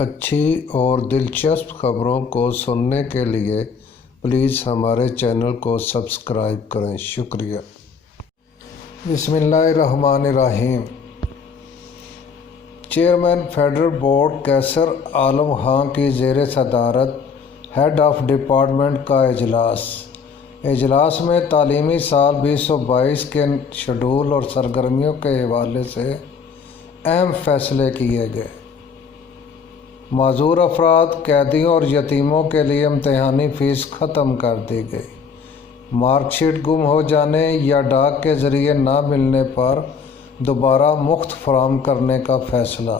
اچھی اور دلچسپ خبروں کو سننے کے لیے پلیز ہمارے چینل کو سبسکرائب کریں۔ شکریہ۔ بسم اللہ الرحمن الرحیم۔ چیئرمین فیڈرل بورڈ قیصر عالم خان کی زیر صدارت ہیڈ آف ڈپارٹمنٹ کا اجلاس میں تعلیمی سال 2022 کے شیڈول اور سرگرمیوں کے حوالے سے اہم فیصلے کیے گئے۔ معذور افراد، قیدیوں اور یتیموں کے لیے امتحانی فیس ختم کر دی گئی۔ مارک شیٹ گم ہو جانے یا ڈاک کے ذریعے نہ ملنے پر دوبارہ مفت فراہم کرنے کا فیصلہ۔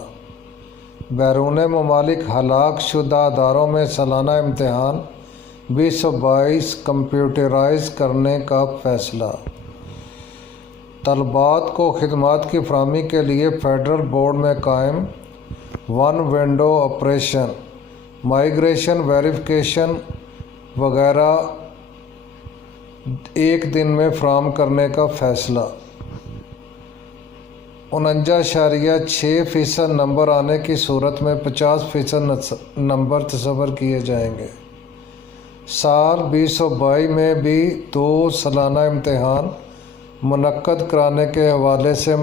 بیرون ممالک ہلاک شدہ اداروں میں سالانہ امتحان 2022 کمپیوٹرائز کرنے کا فیصلہ۔ طلباء کو خدمات کی فراہمی کے لیے فیڈرل بورڈ میں قائم one window operation, migration verification وغیرہ ایک دن میں فراہم کرنے کا فیصلہ۔ 49.6% نمبر آنے کی صورت میں 50% نمبر تصور کیے جائیں گے۔ سال 2022 میں بھی 2 سالانہ امتحان منعقد کرانے کے حوالے سے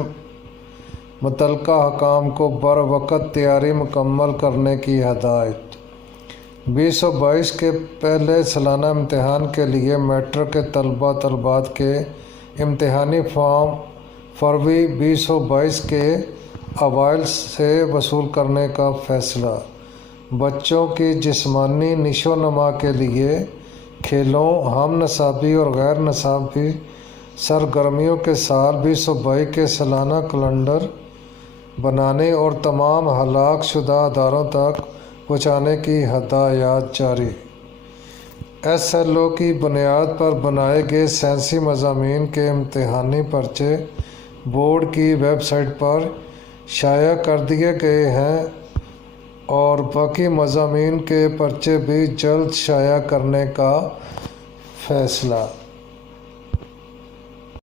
متعلقہ حکام کو بروقت تیاری مکمل کرنے کی ہدایت۔ 2022 کے پہلے سالانہ امتحان کے لیے میٹرک کے طلباء کے امتحانی فارم فروری 2022 کے اوائل سے وصول کرنے کا فیصلہ۔ بچوں کی جسمانی نشو و نما کے لیے کھیلوں، ہم نصابی اور غیر نصابی سرگرمیوں کے سال 2022 کے سالانہ کیلنڈر بنانے اور تمام ہلاک شدہ اداروں تک پہنچانے کی ہدایات جاری۔ SLO کی بنیاد پر بنائے گئے سائنسی مضامین کے امتحانی پرچے بورڈ کی ویب سائٹ پر شائع کر دیے گئے ہیں اور باقی مضامین کے پرچے بھی جلد شائع کرنے کا فیصلہ۔